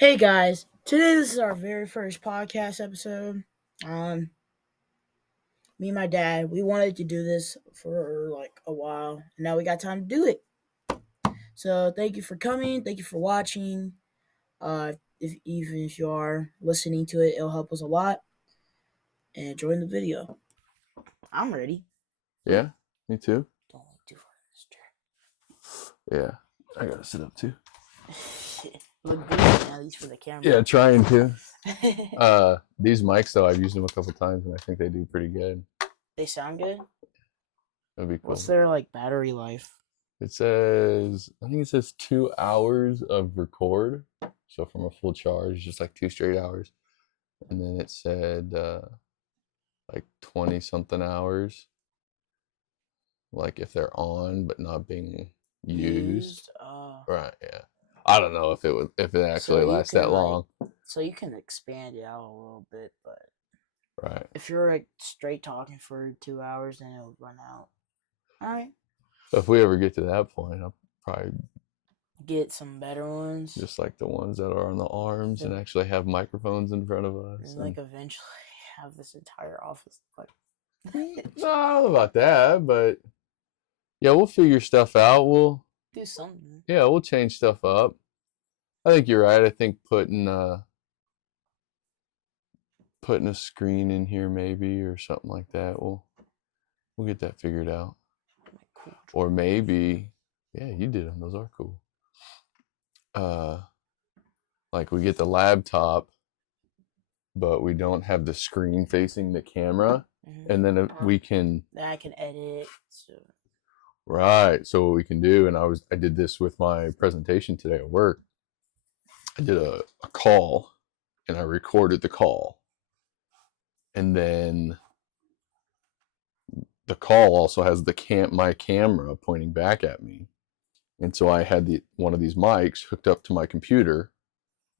Hey guys, today this is our very first podcast episode. Um, Me and my dad, we wanted to do this for like a while, and now we got time to do it. So thank you for coming, thank you for watching. If even if you are listening to it, it'll help us a lot. And join the video. I'm ready. Yeah, me too. Don't look too far in this Yeah, I gotta sit up too. chair. Look good, at least for the camera. Yeah, trying to. These mics though, I've used them a couple times and I think they do pretty good. They sound good. That'd be cool. What's their battery life? I think it says 2 hours of record. So from a full charge, just like 2 straight hours. And then it said like 20 something hours. Like if they're on but not being used. Right, yeah. I don't know if it actually lasts that long. So you can expand it out a little bit, but right. If you're straight talking for 2 hours, then it'll run out. All right. If we ever get to that point, I'll probably get some better ones, just like the ones that are on the arms and actually have microphones in front of us. And eventually have this entire office no, I don't know about that, but yeah, we'll figure stuff out. We'll do something. Yeah, we'll change stuff up. I think you're right. I think putting a screen in here maybe or something like that. We'll get that figured out. Cool. Or maybe, yeah, you did them. Those are cool. Like we get the laptop, but we don't have the screen facing the camera, and then we can. Then I can edit. So. Right. So what we can do, and I did this with my presentation today at work. I did a call, and I recorded the call, and then the call also has my camera pointing back at me, and so I had one of these mics hooked up to my computer.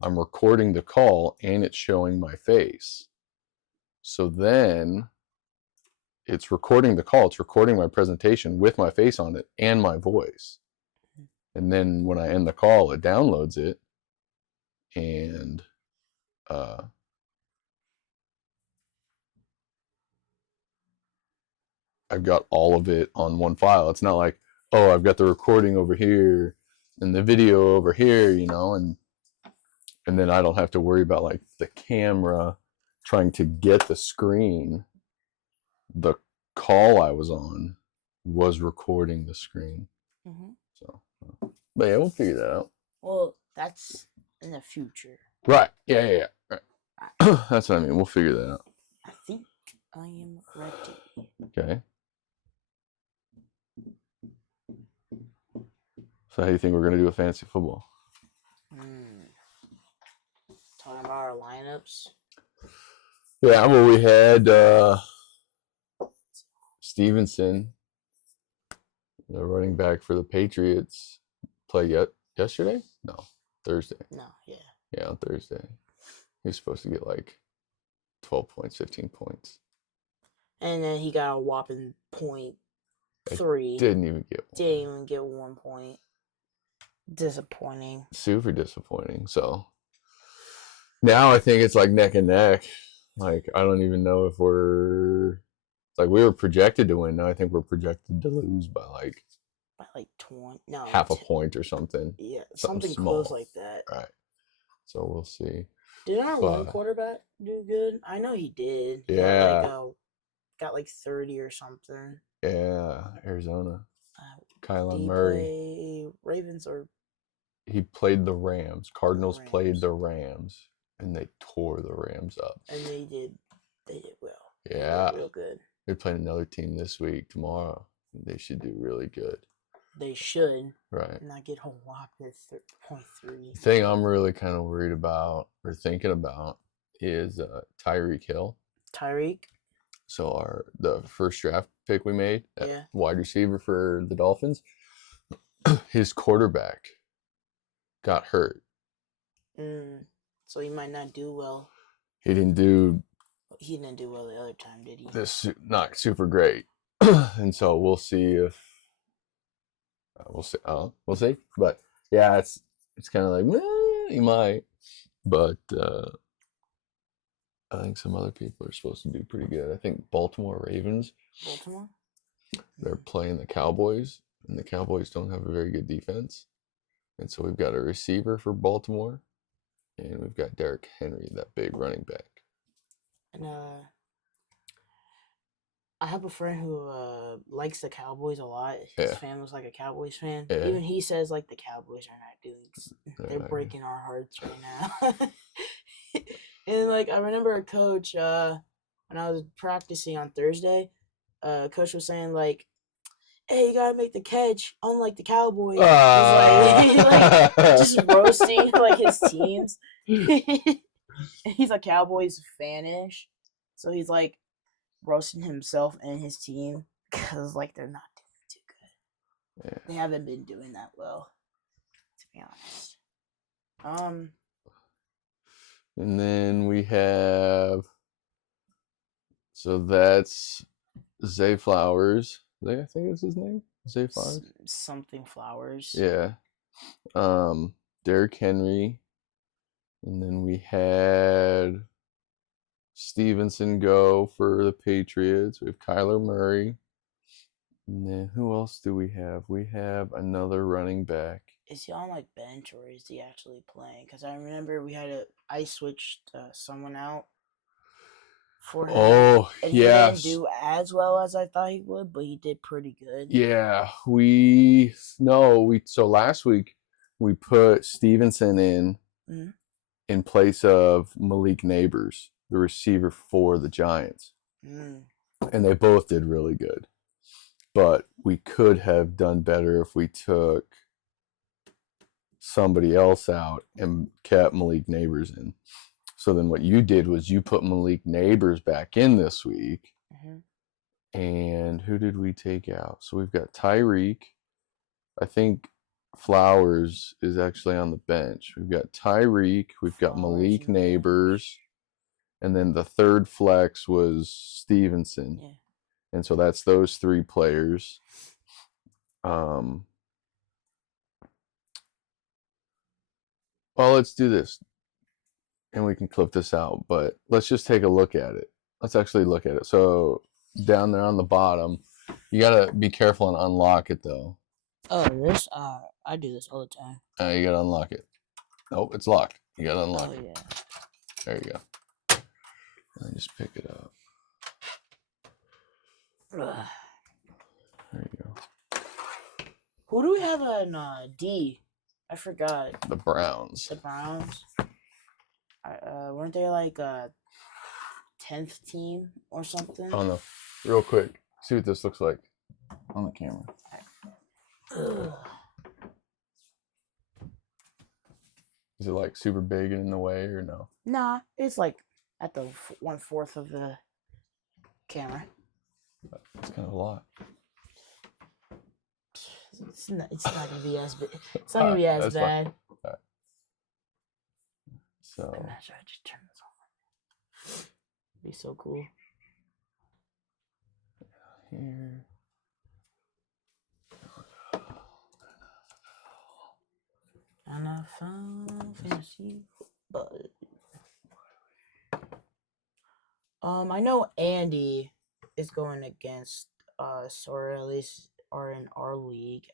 I'm recording the call, and it's showing my face. So then it's recording the call. It's recording my presentation with my face on it and my voice. And then when I end the call, it downloads it, and I've got all of it on one file. It's not like, oh, I've got the recording over here and the video over here, and then I don't have to worry about like the camera trying to get the screen. The call I was on was recording the screen. So, but yeah, we'll figure that out. Well, that's in the future. Right. Yeah. Right. That's what I mean. We'll figure that out. I think I am ready. Okay. So how do you think we're going to do a fantasy football? Talking about our lineups. Yeah, well, we had Stevenson, the running back for the Patriots, play yesterday? No, Thursday. No, yeah. Yeah, on Thursday. He was supposed to get like 12 points, 15 points. And then he got a whopping 0.3. Didn't even get 1 point. Disappointing. Super disappointing. So now I think it's like neck and neck. Like I don't even know if we were projected to win. Now I think we're projected to lose by like 20. No, half a point or something. Yeah, something close like that. Right. So we'll see. Did our one quarterback do good? I know he did. Yeah. Got like 30 or something. Yeah, Arizona. Kyler Murray. Ravens or. He played the Rams. Cardinals played the Rams, and they tore the Rams up. And they did well. Yeah. Real good. They're playing another team tomorrow. They should do really good. They should. Right. Not get a whopping 0.3. The thing I'm really kind of worried about or thinking about is Tyreek Hill. Tyreek? So the first draft pick we made, wide receiver for the Dolphins, his quarterback got hurt. So he might not do well. He didn't do well the other time, did he? This not super great. And so we'll see if we'll see. But yeah, it's kind of like he might. But I think some other people are supposed to do pretty good. I think Baltimore Ravens, Baltimore. they're playing the Cowboys, and the Cowboys don't have a very good defense. And so we've got a receiver for Baltimore, and we've got Derrick Henry, that big running back. And I have a friend who likes the Cowboys a lot. His Yeah. family's like a Cowboys fan. Yeah. Even he says like the Cowboys are not doing. They're breaking our hearts right now. And like I remember a coach when I was practicing on Thursday, coach was saying like, "Hey, you gotta make the catch, unlike the Cowboys." He's like just roasting like his teams. He's a Cowboys fanish, so he's like roasting himself and his team because like they're not doing too good. Yeah. They haven't been doing that well, to be honest. And then we have, so that's Zay Flowers. I think that's his name. Zay Flowers. Something Flowers. Yeah. Derrick Henry. And then we had Stevenson go for the Patriots. We have Kyler Murray. And then who else do we have? We have another running back. Is he on like bench or is he actually playing? Because I remember I switched someone out for him. Oh, and he yes. didn't do as well as I thought he would, but he did pretty good. Yeah, so last week we put Stevenson in place of Malik Neighbors, the receiver for the Giants. And they both did really good. But we could have done better if we took somebody else out and kept Malik Neighbors in. So then what you did was you put Malik Neighbors back in this week. And who did we take out? So we've got Tyreek. I think Flowers is actually on the bench. We've got Tyreek. We've got Malik Neighbors. And then the third flex was Stevenson. Yeah. And so that's those three players. Well, let's do this. And we can clip this out. But let's just take a look at it. Let's actually look at it. So down there on the bottom, you got to be careful and unlock it, though. Oh, this? I do this all the time. You got to unlock it. Nope, it's locked. You got to unlock it. Yeah. There you go. And then just pick it up. Ugh. There you go. Who do we have on D? I forgot. The Browns. The Browns. Weren't they like a 10th team or something? Oh no! Real quick, see what this looks like on the camera. Ugh. Is it like super big and in the way or no? Nah, it's like at the 1/4 of the camera. It's kind of a lot. It's not gonna be as big. It's not gonna be as bad. Right. So Imagine I just turn this on. It'd be so cool. Here. NFL fantasy football. I know Andy is going against us, or at least are in our league.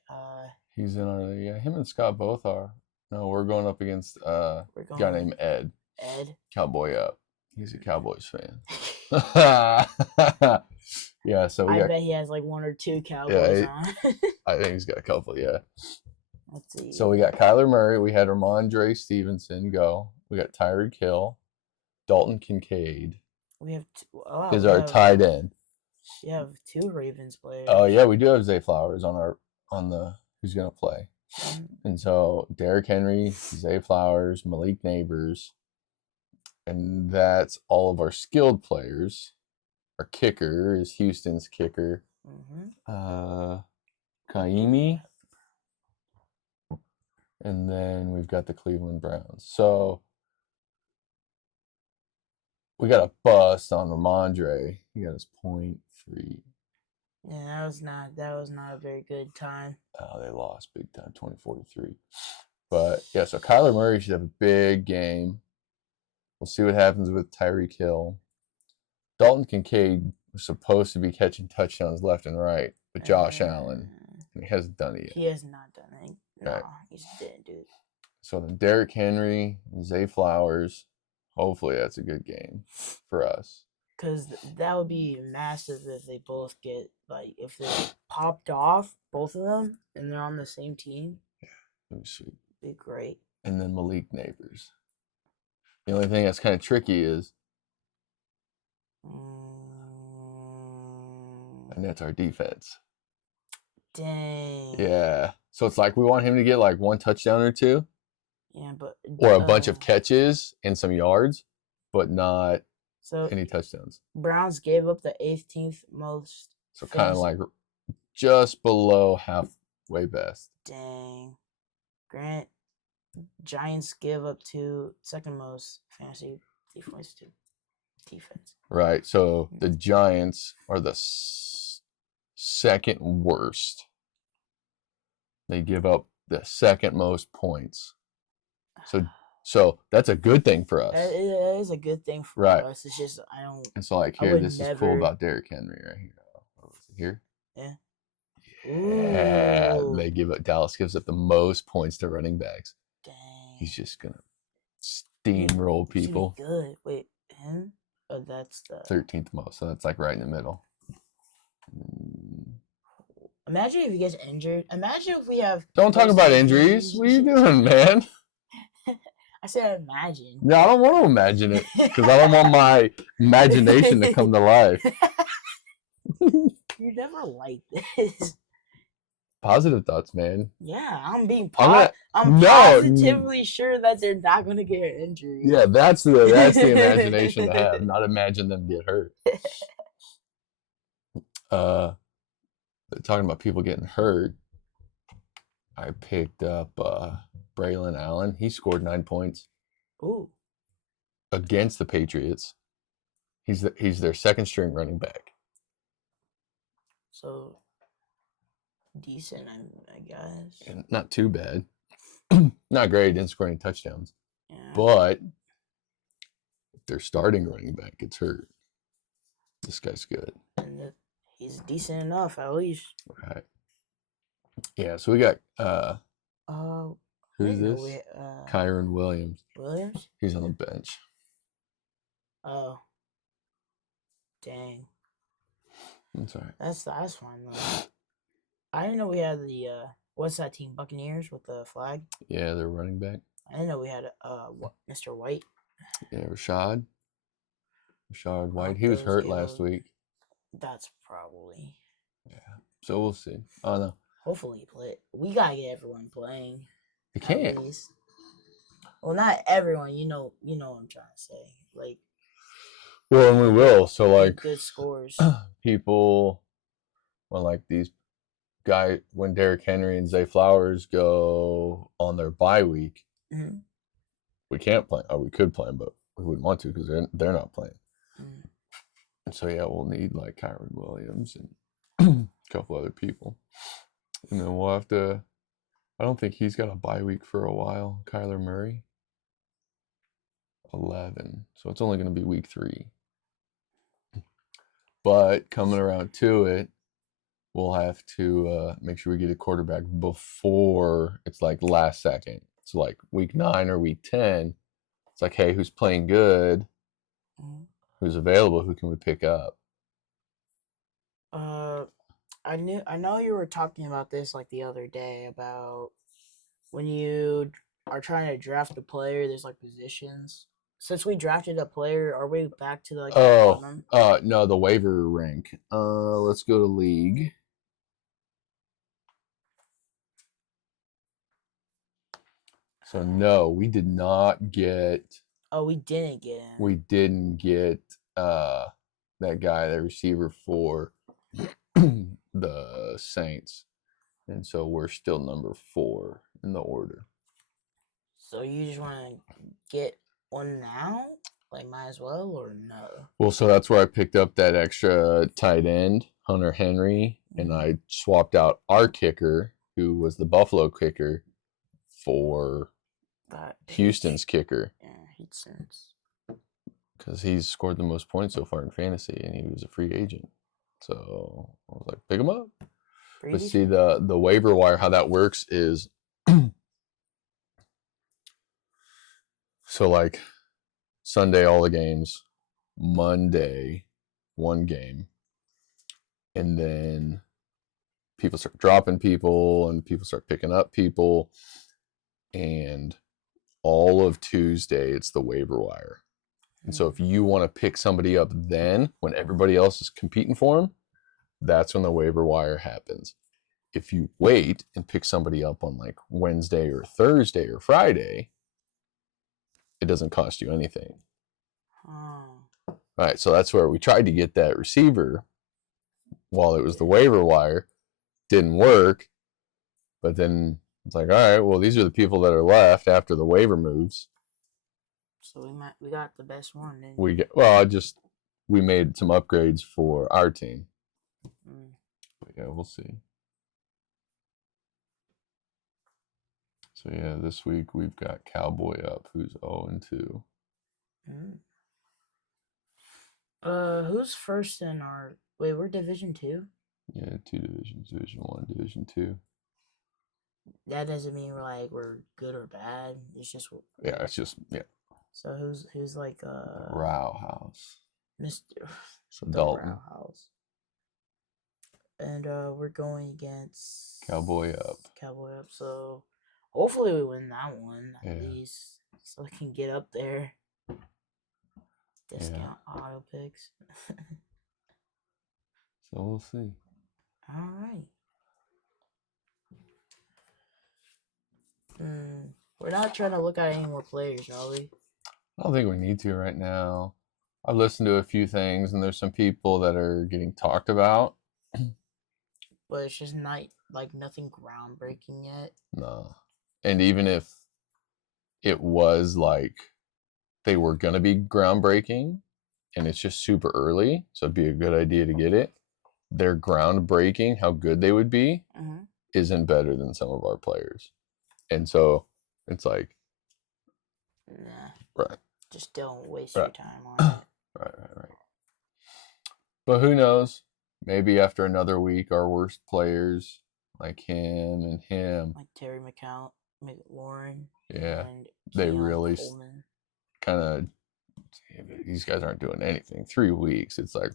He's in our league. Yeah, him and Scott both are. No, we're going up against a guy named Ed. Ed? Cowboy Up. He's a Cowboys fan. Yeah, so I bet he has like 1 or 2 Cowboys on. I think he's got a couple, yeah. Let's see. So we got Kyler Murray. We had Ramondre Stevenson go. We got Tyreek Hill. Dalton Kincaid We have is our tight end. We have 2 Ravens players. Oh yeah, we do have Zay Flowers on the who's gonna play. And so Derrick Henry, Zay Flowers, Malik Neighbors, and that's all of our skilled players. Our kicker is Houston's kicker, Kaimi, and then we've got the Cleveland Browns. So we got a bust on Ramondre. He got his 0.3. Yeah, that was not a very good time. Oh, they lost big time, 24-3. But yeah, so Kyler Murray should have a big game. We'll see what happens with Tyreek Hill. Dalton Kincaid was supposed to be catching touchdowns left and right, but Josh Allen, he hasn't done it yet. He has not done it. No, Right. he just didn't do it. So then Derrick Henry, Zay Flowers. Hopefully that's a good game for us. Because that would be massive if they both get, like, if they popped off, both of them, and they're on the same team. That'd be sweet. Be great. And then Malik Neighbors. The only thing that's kind of tricky is, and that's our defense. Dang. Yeah. So it's like we want him to get like one touchdown or two. Yeah, but Or a bunch of catches and some yards, but not so any touchdowns. Browns gave up the 18th most. So kind of like just below halfway best. Dang. Grant, Giants give up to second most fantasy defense to defense. Right. So the Giants are the second worst. They give up the second most points. So that's a good thing for us. It is a good thing for us. It's just I don't. And so like here, this is cool about Derrick Henry right here. What was it here? Yeah. Yeah. They Dallas gives up the most points to running backs. Dang. He's just gonna steamroll people. Good. Wait, him? Oh, that's the 13th most. So that's like right in the middle. Imagine if he gets injured. Imagine if we have. Don't talk about injuries. What are you doing, man? I said imagine. No, I don't want to imagine it because I don't want my imagination to come to life. You never like this. Positive thoughts, man. Yeah, I'm being I'm positively sure that they're not going to get injured. Yeah, that's the imagination to have, not imagine them get hurt. Talking about people getting hurt, I picked up Braylon Allen. He scored 9 points. Ooh. Against the Patriots. He's their second string running back. So decent, I guess. And not too bad. Not great. Didn't score any touchdowns. Yeah. But if their starting running back gets hurt, this guy's good. And he's decent enough, at least. Right. Yeah. So we got who's this? Kyron Williams. Williams? He's on the bench. Oh. Dang. I'm sorry. That's fine though. I didn't know we had the what's that team? Buccaneers with the flag? Yeah, they're running back. I didn't know we had Mr. White. Yeah, Rashad White. He was hurt last week. That's probably. Yeah. So we'll see. Oh no. Hopefully he play. We gotta get everyone playing. They can't. Well, not everyone. You know what I'm trying to say. Like. Well, and we will. So like good scores. People, when like these guys, when Derrick Henry and Zay Flowers go on their bye week, we can't play. Or we could play them, but we wouldn't want to because they're not playing. And so yeah, we'll need like Kyron Williams and a couple other people, and then we'll have to. I don't think he's got a bye week for a while. Kyler Murray. 11. So it's only going to be week 3. But coming around to it, we'll have to make sure we get a quarterback before it's like last second. So like week 9 or week 10, it's like, hey, who's playing good? Who's available? Who can we pick up? I know you were talking about this like the other day about when you are trying to draft a player, there's like positions. Since we drafted a player, are we back to like the bottom? No, the waiver rank. Let's go to league. So no, we did not get. Oh, we didn't get him. We didn't get that guy, the receiver for the Saints, and so we're still number 4 in the order. So you just want to get one now? Like, might as well, or no? Well, so that's where I picked up that extra tight end, Hunter Henry, and I swapped out our kicker, who was the Buffalo kicker, for Houston's kicker. Yeah, Houston's. because he's scored the most points so far in fantasy, and he was a free agent. So I was like, pick him up. Pretty But see, the waiver wire, how that works is, so like Sunday, all the games, Monday, one game, and then people start dropping people and people start picking up people, and all of Tuesday, it's the waiver wire. And so if you want to pick somebody up then, when everybody else is competing for them, that's when the waiver wire happens. If you wait and pick somebody up on like Wednesday or Thursday or Friday, it doesn't cost you anything. Oh. All right, so that's where we tried to get that receiver while it was the waiver wire. Didn't work, but then it's like, all right, well, these are the people that are left after the waiver moves. So we got the best one. Didn't We made some upgrades for our team. Mm. But yeah, we'll see. So yeah, this week we've got Cowboy up, who's 0-2. Who's first in our? Wait, we're Division 2. Yeah, 2 divisions: Division 1, Division 2. That doesn't mean we're good or bad. It's just Yeah, it's just So who's like Row House. Mr. So Dalton. Row House. And we're going against Cowboy up. So hopefully we win that one at Yeah. least, so we can get up there. Discount auto picks. So we'll see. All right. We're not trying to look at any more players, are we? I don't think we need to right now. I've listened to a few things, and there's some people that are getting talked about. But it's just not like nothing groundbreaking yet. No. And even if it was like they were going to be groundbreaking and it's just super early, so it'd be a good idea to get it, their groundbreaking, how good they would be, isn't better than some of our players. And so it's like, nah. Right. Just don't waste your time on it. Right. But who knows? Maybe after another week, our worst players, like him and him, like Terry McLaurin, and they really kind of, these guys aren't doing anything. 3 weeks, it's like,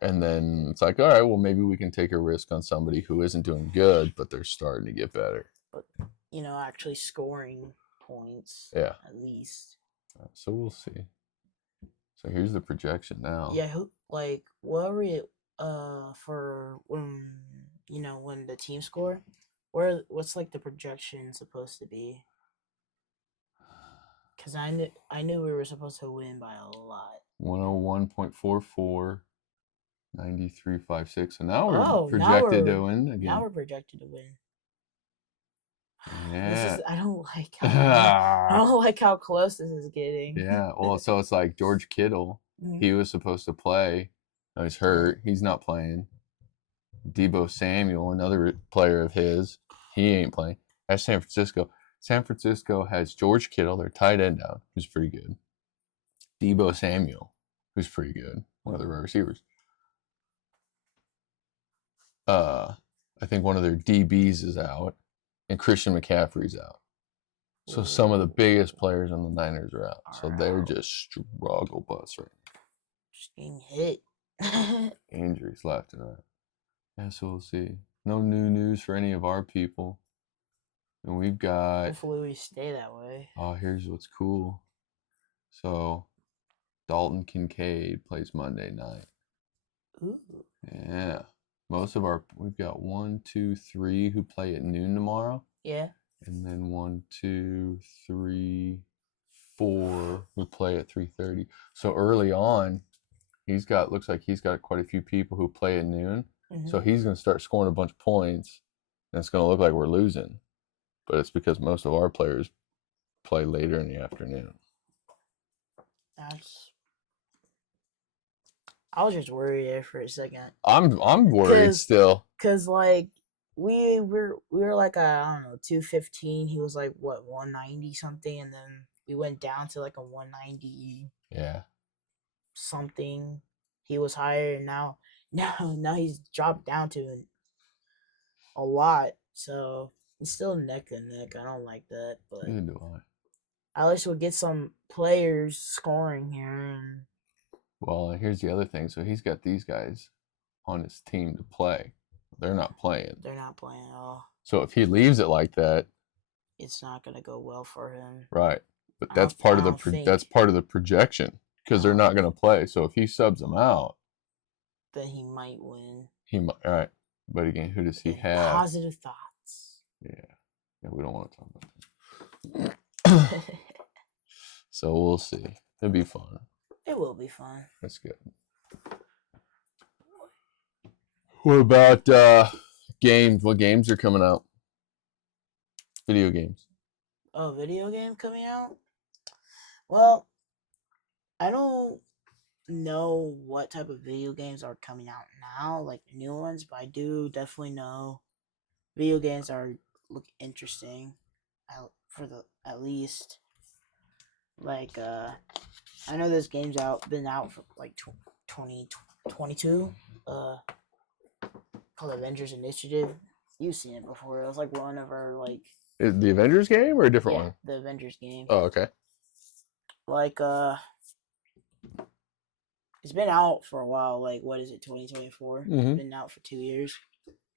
and then it's like, all right, well, maybe we can take a risk on somebody who isn't doing good, but they're starting to get better. But, actually scoring points. Yeah. At least. So we'll see. So here's the projection now. Yeah, what are we for when when the team score? What's like the projection supposed to be? Because I knew we were supposed to win by a lot. 101.44, 93.56, and now we're projected to win again. Now we're projected to win. Yeah. I don't like how close this is getting. Yeah. Well, so it's like George Kittle. He was supposed to play. Now he's hurt. He's not playing. Deebo Samuel, another player of his, he ain't playing. That's San Francisco. San Francisco has George Kittle, their tight end down, who's pretty good. Deebo Samuel, who's pretty good, one of their receivers. I think one of their DBs is out, and Christian McCaffrey's out. So some of the biggest players on the Niners are out. So they're just struggle bus right now. Just getting hit. Injuries left and right. Yeah, so we'll see. No new news for any of our people. And we've got... Hopefully we stay that way. Oh, here's what's cool. So, Dalton Kincaid plays Monday night. Ooh. Yeah. We've got 1, 2, 3 who play at noon tomorrow. Yeah. And then 1, 2, 3, 4 who play at 3:30. So early on, looks like he's got quite a few people who play at noon. Mm-hmm. So he's going to start scoring a bunch of points, and it's going to look like we're losing. But it's because most of our players play later in the afternoon. I was just worried there for a second. I'm worried still. Because we were like I don't know 215. He was like what 190 something, and then we went down to like a 190 Yeah. something. He was higher, and now he's dropped down to a lot. So it's still neck and neck. I don't like that, but Neither do I. at least we'll get some players scoring here. And Well, here's the other thing. So he's got these guys on his team to play. They're not playing. they're not playing at all. So if he leaves it like that, It's not gonna go well for him. right? But I that's don't- part I of the don't think. that's part of the projection because they're not going to play. So if he subs them out, That he might win. he might. All right. But again, who does he And have? positive thoughts. Yeah, we don't want to talk about that. So we'll see. It'll be fun. It will be fun. That's good. What about games? What games are coming out? Video games. Oh, video game coming out? Well, I don't know what type of video games are coming out now, like new ones, but I do definitely know video games are look interesting for the at least like I know this game's been out for like 2022 called Avengers Initiative. You've seen it before. It was like one of our like Is the Avengers game or a different yeah, one? the Avengers game. Oh, okay. Like it's been out for a while. Like what is it, 2024? Mhm. Been out for 2 years.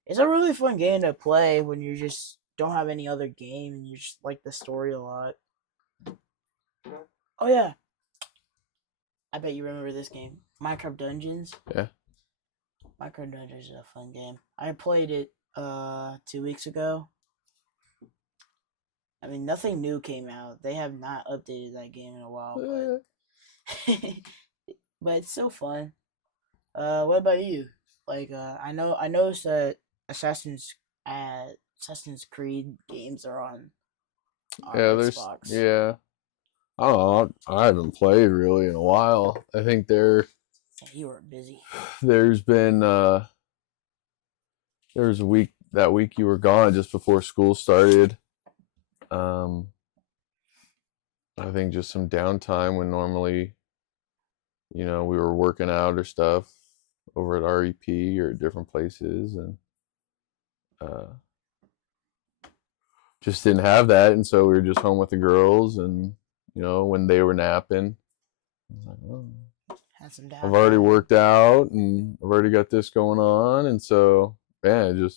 It's a really fun game to play when you just don't have any other game and you just like the story a lot. Oh yeah, I bet you remember this game, Minecraft Dungeons. Yeah. Minecraft Dungeons is a fun game. I played it 2 weeks ago. I mean, nothing new came out. They have not updated that game in a while, but but it's still fun. What about you? Like, I noticed that Assassin's Creed games are on Yeah, there's Xbox. yeah. I don't know. I haven't played really in a while. I think Yeah, you were busy. there's been there was a week that week you were gone just before school started. I think just some downtime when normally, we were working out or stuff over at REP or at different places, and just didn't have that, and so we were just home with the girls, and when they were napping, I was like, oh, Had some I've already downtime. worked out and I've already got this going on, and so I don't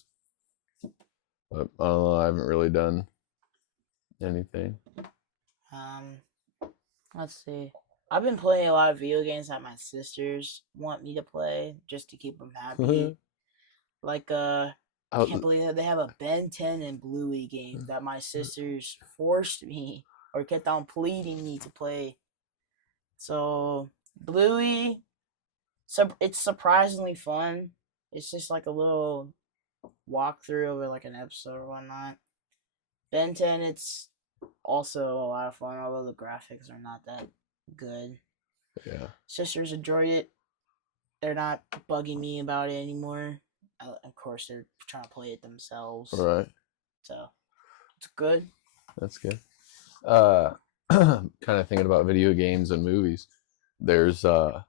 know, I haven't really done anything. Let's see. I've been playing a lot of video games that my sisters want me to play just to keep them happy. Like I can't believe that they have a Ben 10 and Bluey game that my sisters forced me or kept on pleading me to play. So Bluey, it's surprisingly fun. It's just like a little walkthrough of like an episode or whatnot. Ben 10, it's also a lot of fun, although the graphics are not that good. Yeah. Sisters enjoyed it. They're not bugging me about it anymore. Of course, they're trying to play it themselves. All right. So it's good. That's good. Kind of thinking about video games and movies. There's a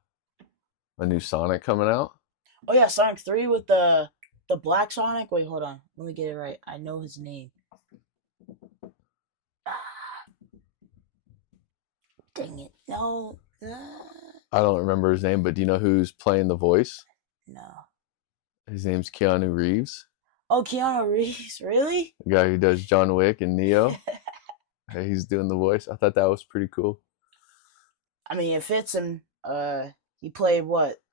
new Sonic coming out. Oh yeah, Sonic 3 with the Black Sonic. Wait, hold on. Let me get it right. I know his name. Dang it. No. I don't remember his name, but do you know who's playing the voice? No. His name's Keanu Reeves. Oh, Keanu Reeves, really? The guy who does John Wick and Neo. He's doing the voice. I thought that was pretty cool. I mean, it fits him. He played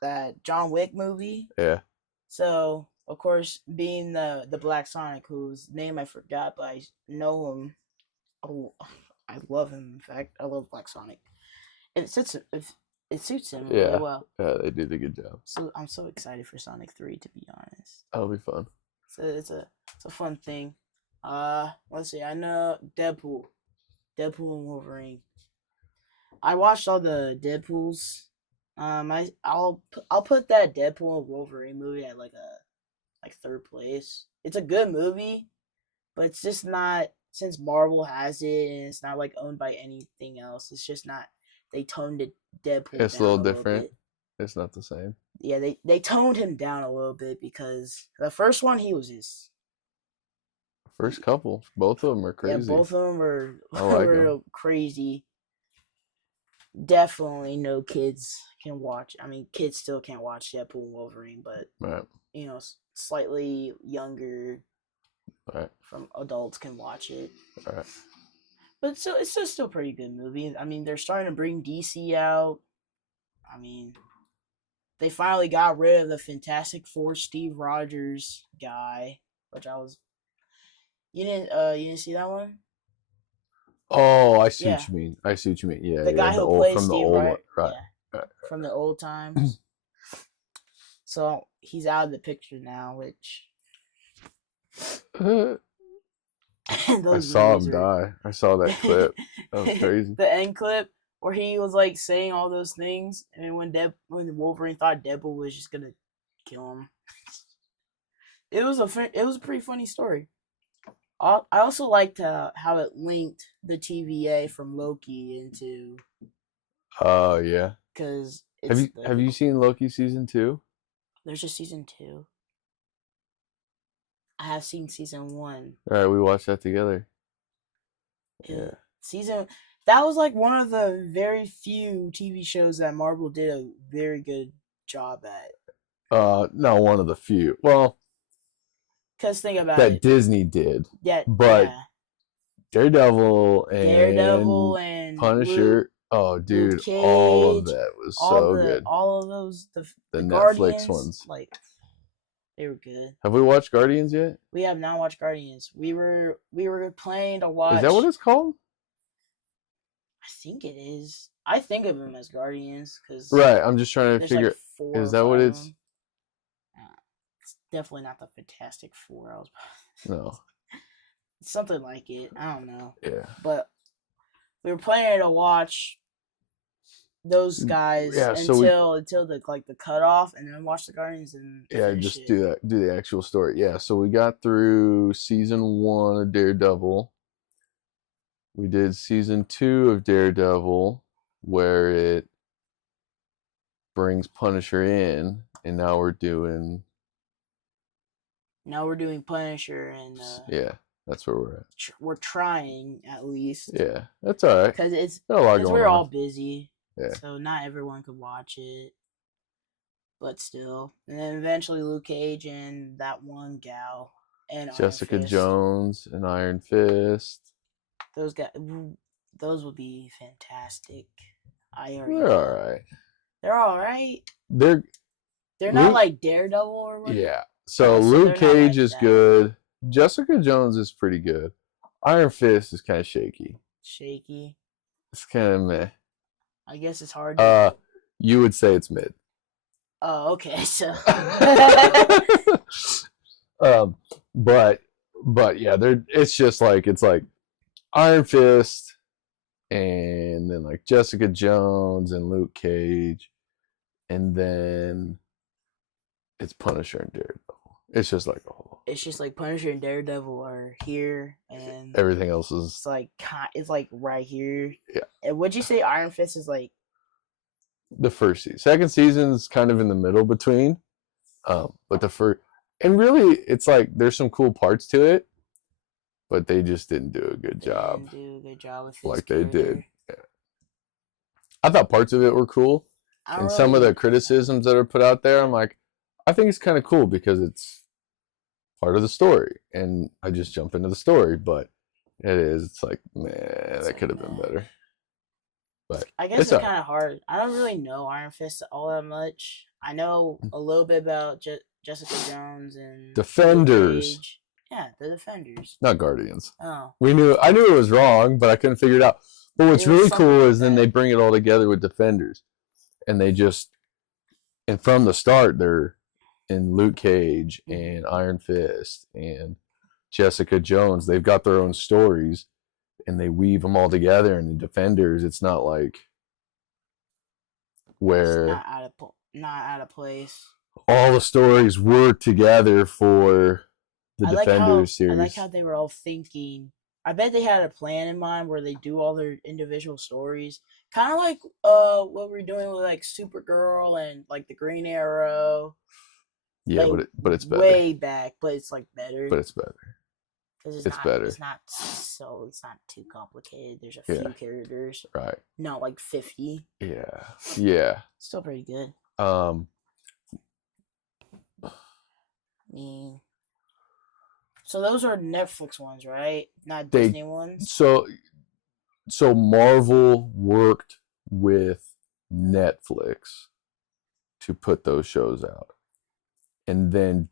that John Wick movie. Yeah. So of course, being the Black Sonic, whose name I forgot, but I know him. Oh, I love him. In fact, I love Black Sonic. It suits him really well. Yeah, they did a good job. So I'm so excited for Sonic 3, to be honest. That'll be fun. So it's a fun thing. Let's see. I know Deadpool and Wolverine. I watched all the Deadpools. I'll put that Deadpool and Wolverine movie at like third place. it's a good movie, but it's just not, since Marvel has it and it's not like owned by anything else. It's just not. They toned it Deadpool It's a down little a little different. bit. It's not the same. Yeah, they toned him down a little bit because the first one he was just First couple, both of them are crazy. yeah, both of them were I like were 'em. crazy. Definitely no kids can watch. I mean, kids still can't watch Deadpool and Wolverine, but Right. Slightly younger Right. from adults can watch it. Right. But it's still a pretty good movie. I mean, they're starting to bring DC out. I mean, they finally got rid of the Fantastic Four Steve Rogers guy, which I was. You didn't see that one? Oh, I see Yeah. what you mean. I see what you mean. Yeah, The guy the who old plays from the Steve old Rogers, one. Right. yeah, Right. from the old times. So he's out of the picture now, which I saw him die. I saw that clip. That was crazy. The end clip where he was like saying all those things, and when Wolverine thought Deadpool was just gonna kill him, it was a pretty funny story. I also liked how it linked the TVA from Loki into. Oh yeah. Because have you seen Loki season 2? There's a season 2. I have seen season 1. All right, we watched that together. Yeah. That was like one of the very few TV shows that Marvel did a very good job at. Not one of the few. Well, because think about that it. Disney did. Yeah, but yeah. Daredevil and Punisher. Oh, dude, Cage, all of that was so good. All of those, the Netflix Guardians, ones, like they were good. Have we watched Guardians yet? We have not watched Guardians. We were planning to watch. Is that what it's called? I think it is. I think of them as Guardians because right. I'm just trying to figure. Like is that what it's? It's definitely not the Fantastic Four. No. It's something like it. I don't know. Yeah. But we were planning to watch those guys until the cutoff, and then watch the Guardians and just do the actual story. Yeah. So we got through season 1 of Daredevil. We did season 2 of Daredevil, where it brings Punisher in, and now we're doing Punisher, and yeah, that's where we're at. We're trying, at least. Yeah, that's all right. Because we're all busy. Yeah. So not everyone could watch it, but still. And then eventually Luke Cage and that one gal and Jessica Jones and Iron Fist. Those guys, those would be fantastic. They're all right. They're all right. They're not like Daredevil or whatever. Yeah. So Luke Cage is good. Jessica Jones is pretty good. Iron Fist is kind of shaky. It's kind of meh. I guess it's hard. You would say it's mid. Oh, okay. So. But yeah, it's like Iron Fist, and then like Jessica Jones and Luke Cage, and then it's Punisher and Daredevil. It's just like a whole. It's just like Punisher and Daredevil are here, and everything else is it's like right here. Yeah. And would you say Iron Fist is like the first season? Second season's kind of in the middle between, but the first, and really it's like there's some cool parts to it, but they just didn't do a good job. With like they did. Yeah. I thought parts of it were cool, and some of the criticisms that are put out there, I'm like, I think it's kind of cool because it's part of the story, and I just jump into the story. But it's like, man, that could have been better. But I guess it's kind of hard. I don't really know Iron Fist all that much. I know a little bit about Jessica Jones and Defenders. Yeah, the Defenders. Not Guardians. Oh. I knew it was wrong, but I couldn't figure it out. But what's really cool is then they bring it all together with Defenders. And and from the start, they're in Luke Cage and Iron Fist and Jessica Jones. They've got their own stories, and they weave them all together. And in Defenders, it's not like where not out of place. All the stories work together for the I Defenders like series. how they were all thinking. I bet they had a plan in mind where they do all their individual stories, kind of like what we're doing with like Supergirl and like the Green Arrow. Yeah, Like but it's better. way back, but it's like better But it's better. because It's better. it's not too complicated. There's a Yeah. few characters, Right. not like 50. Yeah. Still pretty good. I mean, so those are Netflix ones, right? Not Disney ones. So Marvel worked with Netflix to put those shows out. And then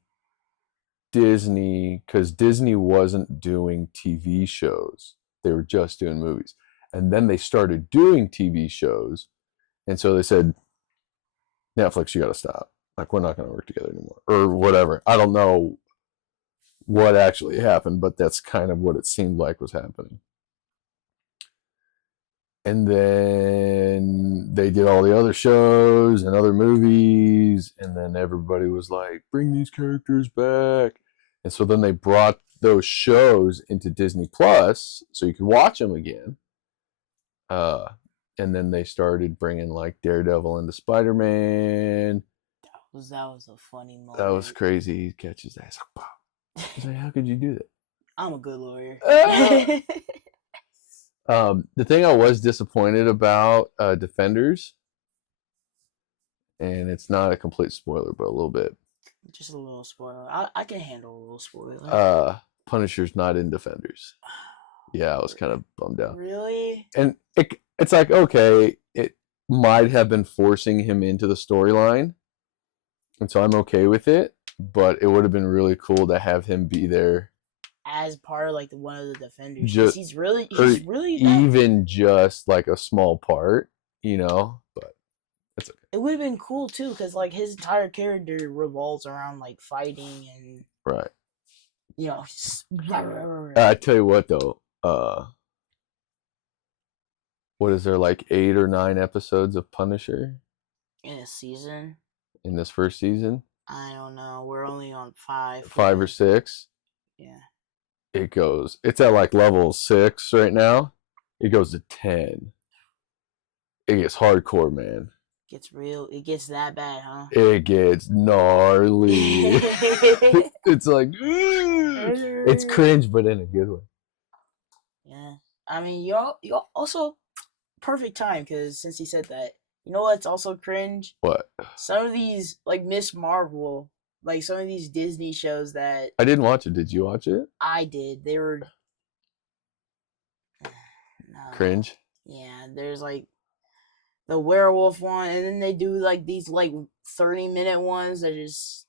Disney, because Disney wasn't doing TV shows, they were just doing movies. And then they started doing TV shows. And so they said, Netflix, you got to stop. Like, we're not going to work together anymore. Or whatever. I don't know what actually happened, but that's kind of what it seemed like was happening. And then they did all the other shows and other movies, and then everybody was like, bring these characters back. And so then they brought those shows into Disney Plus so you could watch them again. And then they started bringing like Daredevil into Spider-Man. That was a funny moment. That was crazy. He catches that. He's like, wow. He's like, how could you do that? I'm a good lawyer. The thing I was disappointed about Defenders, and it's not a complete spoiler, but a little bit. Just a little spoiler. I can handle a little spoiler. Punisher's not in Defenders. Yeah, I was kind of bummed out. Really? And it's like, okay, it might have been forcing him into the storyline, and so I'm okay with it, but it would have been really cool to have him be there as part of like one of the Defenders. Just, he's really even just like a small part, you know, but it's okay. It would have been cool too, because like his entire character revolves around like fighting and right. You know, I tell you what though, what is there, like 8 or 9 episodes of Punisher in a season? In this first season? I don't know. We're only on 5. 5 or 6? Yeah. It's at like level 6 right now. It goes to 10. It gets hardcore, man. Gets real. It gets that bad, huh? It gets gnarly. It's like, it's cringe, but in a good way. Yeah. I mean, you also perfect time, because since he said that, you know what's also cringe? What? Some of these, like Miss Marvel, like some of these Disney shows that I didn't watch it. Did you watch it? I did. They were cringe. Yeah, there's like the werewolf one, and then they do like these like 30-minute ones that just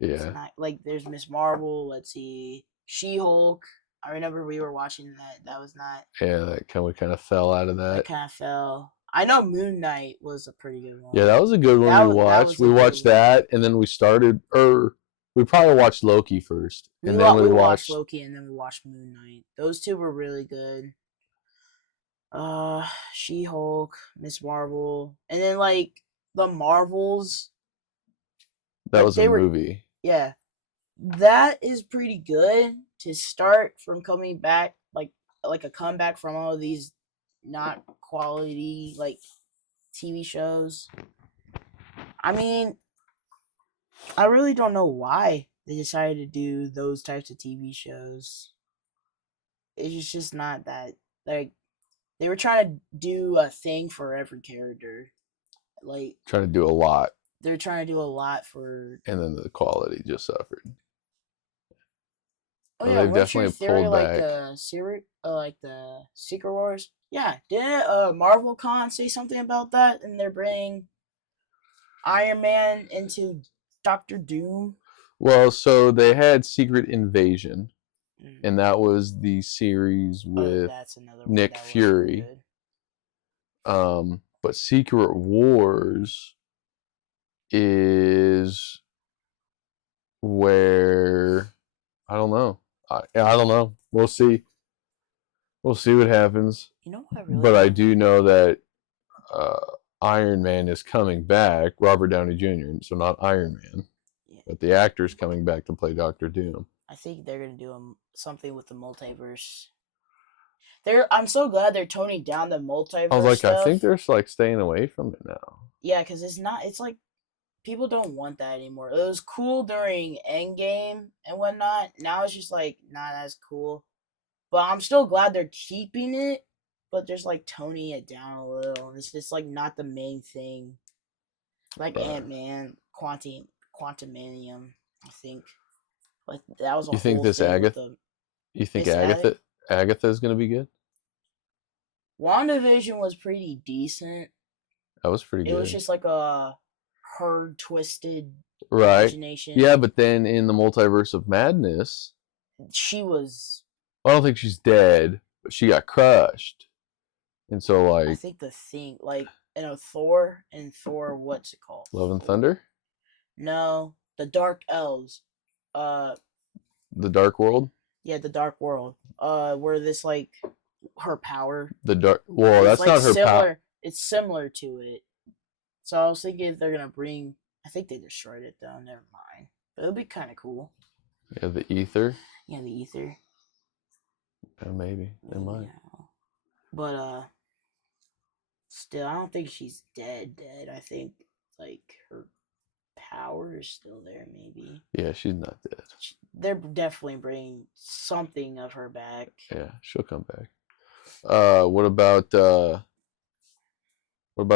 not, like there's Miss Marvel. Let's see, She-Hulk. I remember we were watching that. That was not. Yeah, we kind of fell out of that. That kind of fell. I know Moon Knight was a pretty good one. Yeah, that was a good one we watched. We watched that, and then we probably watched Loki first. And then we watched Loki, and then we watched Moon Knight. Those two were really good. She-Hulk, Miss Marvel, and then like the Marvels. That was a movie. Yeah. That is pretty good to start from coming back, like a comeback from all of these not quality like TV shows. I mean, I really don't know why they decided to do those types of TV shows. It's just not that, like, they were trying to do a thing for every character. Like, trying to do a lot. They're trying to do a lot for, and then the quality just suffered. Oh yeah, they've definitely pulled back. Like the Secret Wars. Yeah, didn't Marvel Con say something about that? And they're bringing Iron Man into Doctor Doom. Well, so they had Secret Invasion, and that was the series with Nick Fury. But Secret Wars is where I don't know. I don't know. We'll see. We'll see what happens. You know what I really but I do know that Iron Man is coming back. Robert Downey Jr. So not Iron Man, but the actor's coming back to play Doctor Doom. I think they're gonna do something with the multiverse. I'm so glad they're toning down the multiverse I was like, stuff. I think they're like staying away from it now. Yeah, because it's not. It's like people don't want that anymore. It was cool during Endgame and whatnot. Now it's just like not as cool. But I'm still glad they're keeping it. But there's like toning it down a little. It's just like not the main thing. Like Right. Ant-Man, Quantumanium, I think. Like that was a You think whole this thing with Agatha? the You think this Agatha is gonna be good? WandaVision was pretty decent. That was pretty It good. was just like a her twisted right. imagination. Yeah, but then in the Multiverse of Madness, she was. I don't think she's dead, but she got crushed, and so I like think the thing, like Thor and Thor, what's it called? Love and Thunder, No, the Dark Elves. the Dark World, Yeah, the Dark World. Where this like her power. the dark. Well, It's that's like not her similar. power. It's similar to it. So I was thinking if they're gonna bring. I think they destroyed it though. Never mind. But it'll be kind of cool. Yeah, the Ether. Yeah, the ether. Yeah, maybe they might. Yeah. But still, I don't think she's dead. I think like her power is still there. Maybe. Yeah, she's not dead. They're definitely bringing something of her back. Yeah, she'll come back. What about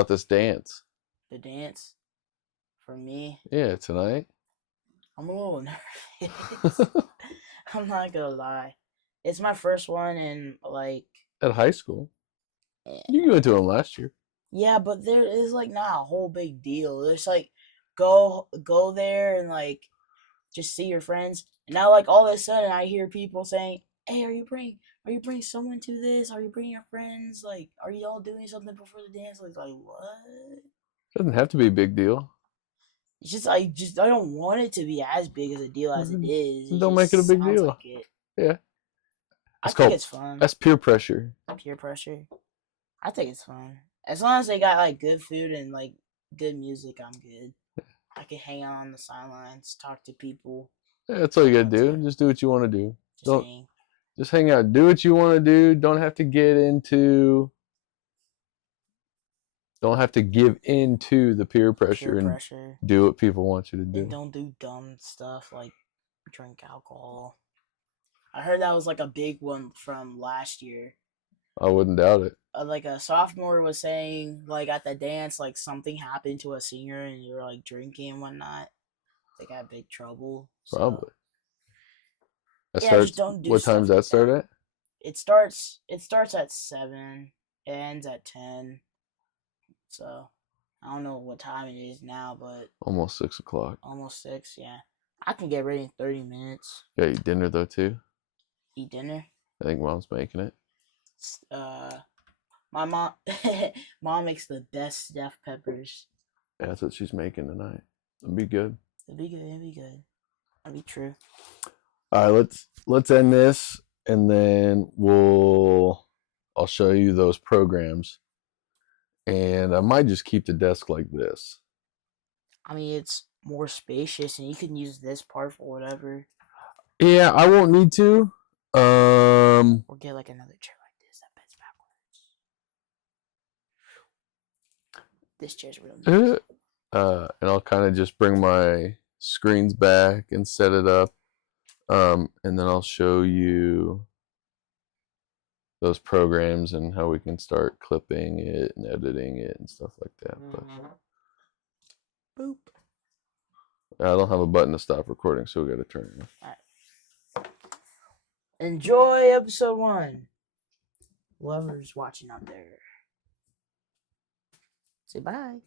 this dance? The dance, for me, Yeah, tonight. I'm a little nervous. I'm not gonna lie. It's my first one in like At high school. You went to them last year. yeah, but there is like not a whole big deal. It's like go there and like just see your friends. And now like all of a sudden I hear people saying, "Hey, are you bringing someone to this? Are you bringing your friends? Like, are you all doing something before the dance?" Like what? Doesn't have to be a big deal. It's just I don't want it to be as big as a deal as it is. Don't make it a big deal. Like it. Yeah. I think it's fun. That's peer pressure. Peer pressure. I think it's fun. As long as they got like good food and like good music, I'm good. I can hang out on the sidelines, talk to people. Yeah, that's all you gotta do. Just do what you want to do. Just hang out. Do what you want to do. Don't have to get into. Don't have to give in to the peer pressure and do what people want you to do. And don't do dumb stuff like drink alcohol. I heard that was like a big one from last year. I wouldn't doubt it. Like a sophomore was saying, like at the dance, like something happened to a senior and they were like drinking and whatnot. They got big trouble. Probably. Just don't do what time does that start at? It starts at 7. It ends at 10. So I don't know what time it is now, but almost 6 o'clock. Almost 6, yeah. I can get ready in 30 minutes. Yeah, eat dinner though too. Eat dinner? I think Mom's making it. My mom makes the best stuffed peppers. Yeah, that's what she's making tonight. It'll be good. It'll be good. That'll be true. All right, let's end this, and then I'll show you those programs, and I might just keep the desk like this. I mean, it's more spacious, and you can use this part for whatever. Yeah, I won't need to. Or get like another chair like this that bends backwards. This chair's really nice. And I'll kind of just bring my screens back and set it up. And then I'll show you those programs and how we can start clipping it and editing it and stuff like that. But boop. I don't have a button to stop recording, so we got to turn it off. All right. Enjoy episode 1. Whoever's watching out there. Say bye.